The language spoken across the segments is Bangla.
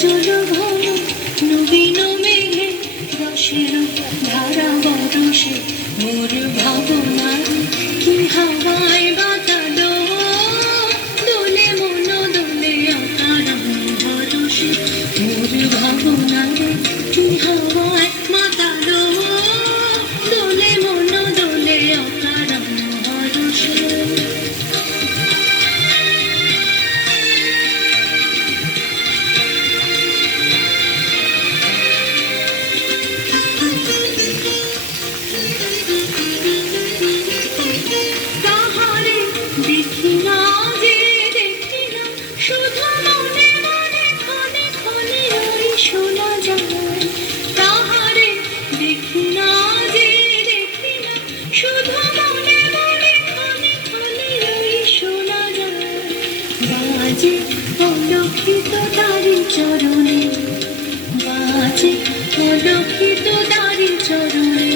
সজল ঘন নবীন মেঘে রসের ধারা বরসে মোর ভাবনার কি হাওয়ায় বাতালো দোলে মন দোলে অকারণ ভরসে মোর ভাবনার কি হাওয়ায় মাতালো দোলে মন দোলে অকারণ ভরসে। দেখি না যে দেখি না শুধু মনে মনে ক্ষণে ক্ষণে ওই শোনা যায় তাহারে দেখি না যে দেখি না শুধু মনে মনে ক্ষণে ক্ষণে ওই শোনা যায় বাজে অলক্ষিত তারি চরণে বাজে অলক্ষিত তারি চরণে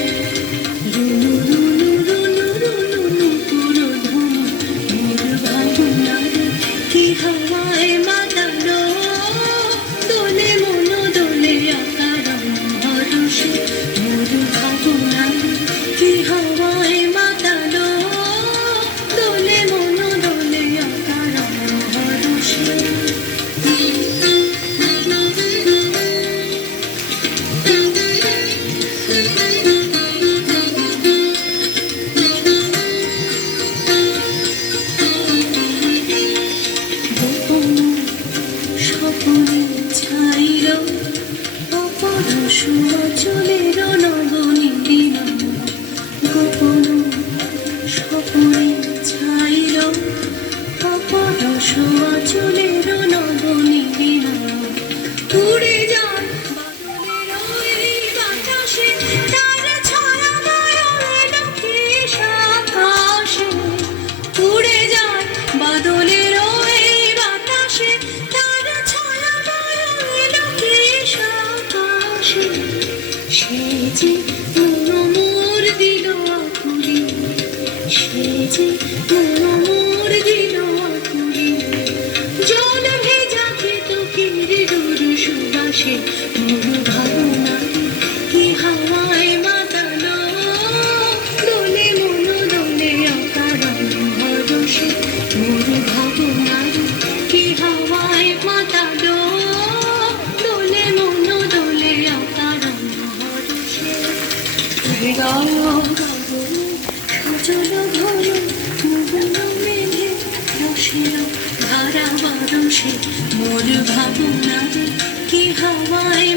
রুনু রুনু রুনু রুনু পুরো ধুনু মোর ভাবনার কি হাওয়ায় মাতালো দোলে মন দোলে অকারণ ভরসে মোর ভাবনার কি হাওয়ায় মাতালো দোলে মন দোলে অকারণ ভরসে। স্বপনে ছাইল অপরশ অচলের নবনীলিমা গোপন স্বপনে ছাইল অপরশ অচলের নবনীলিমা উড়ে যায় বাদলের ওই বাতাসে তার ছায়াময় এলো কেশ আকাশে উড়ে যায় বাদলের ওই বাতাসে তার ছায়াময় এলো কেশ আকাশে সে যে মোর দিল আকুলি সে যে মোর দিল আকুলি জল ভেজা কেতকীর দূর সুবাসে মোর ভাবনার কি হাওয়ায় মাতালো দোলে মন দোলে অকারণ ভরসে মোর ভাবনার কি হাওয়ায় মাতালো দোলে মন দোলে অকারণ ভরসে। হৃদয় গগনে সজল ঘন নবীন মেঘে রসের ধারা বরসে মোর ভাবনার কি হাওয়ায়